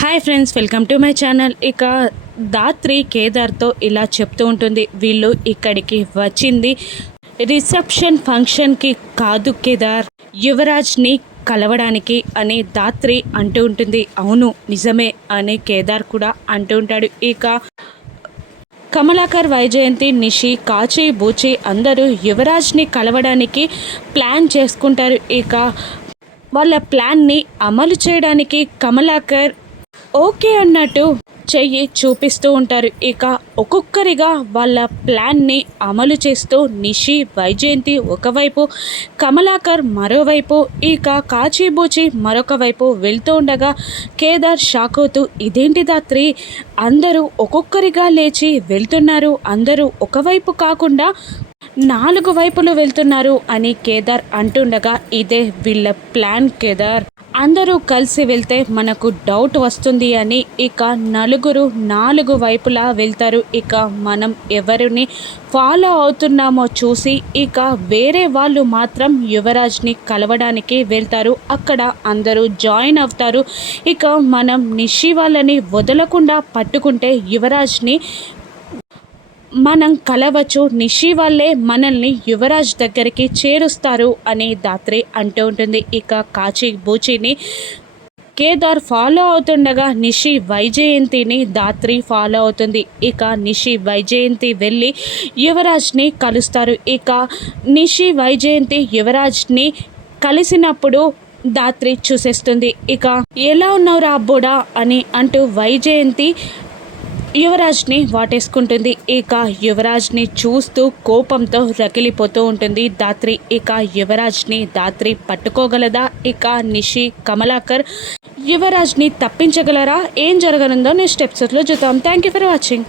Hi friends welcome to my channel. ఇక దాత్రి కేదార్తో ఇలా చెప్తూ ఉంటుంది వీళ్ళు ఇక్కడికి వచ్చింది రిసెప్షన్ ఫంక్షన్కి కాదు కేదార్ యువరాజ్ని కలవడానికి అని దాత్రి అంటూ ఉంటుంది. అవును నిజమే అని కేదార్ కూడా అంటూ ఉంటాడు. ఇక కమలాకర్ వైజయంతి నిషి కాచి బూచి అందరూ యువరాజ్ని కలవడానికి ప్లాన్ చేసుకుంటారు. ఇక వాళ్ళ ప్లాన్ని అమలు చేయడానికి కమలాకర్ ఓకే అన్నట్టు చెయ్యి చూపిస్తూ ఉంటారు. ఇక ఒక్కొక్కరిగా వాళ్ళ ప్లాన్ని అమలు చేస్తూ నిషి వైజయంతి ఒకవైపు కమలాకర్ మరోవైపు ఇక కాచిబూచి మరొక వైపు వెళ్తూ ఉండగా కేదార్ షాక్ అవుతూ ఇదేంటి దాత్రి? అందరూ ఒక్కొక్కరిగా లేచి వెళ్తున్నారు. అందరూ ఒకవైపు కాకుండా నాలుగు వైపులు వెళ్తున్నారు అని కేదార్ అంటుండగా ఇదే వీళ్ళ ప్లాన్ కేదార్. అందరూ కలిసి వెళ్తే మనకు డౌట్ వస్తుంది అని ఇక నలుగురు నాలుగు వైపులా వెళ్తారు. ఇక మనం ఎవరిని ఫాలో అవుతున్నామో చూసి ఇక వేరే వాళ్ళు మాత్రం యువరాజ్ని కలవడానికి వెళ్తారు. అక్కడ అందరూ జాయిన్ అవుతారు. ఇక మనం నిషి వాళ్ళని వదలకుండా పట్టుకుంటే యువరాజ్ని మనం కలవచ్చు. నిషి వాళ్ళే మనల్ని యువరాజ్ దగ్గరికి చేరుస్తారు అని దాత్రి అంటూ ఉంటుంది. ఇక కాచి బూచిని కేదార్ ఫాలో అవుతుండగా నిషి వైజయంతిని దాత్రి ఫాలో అవుతుంది. ఇక నిషి వైజయంతి వెళ్ళి యువరాజ్ని కలుస్తారు. ఇక నిషి వైజయంతి యువరాజ్ని కలిసినప్పుడు దాత్రి చూసేస్తుంది. ఇక ఎలా ఉన్నావు రా అబ్బోడా అని అంటూ వైజయంతి యువరాజ్ని వాటేసుకుంటుంది. ఇక యువరాజ్ని చూస్తూ కోపంతో రగిలిపోతూ ఉంటుంది. దాత్రి ఇక యువరాజ్ని దాత్రి పట్టుకోగలదా? ఇక నిషి కమలాకర్ యువరాజ్ని తప్పించగలరా? ఏం జరగనుందో నేను స్టెప్స్లో చూద్దాం. Thank you for watching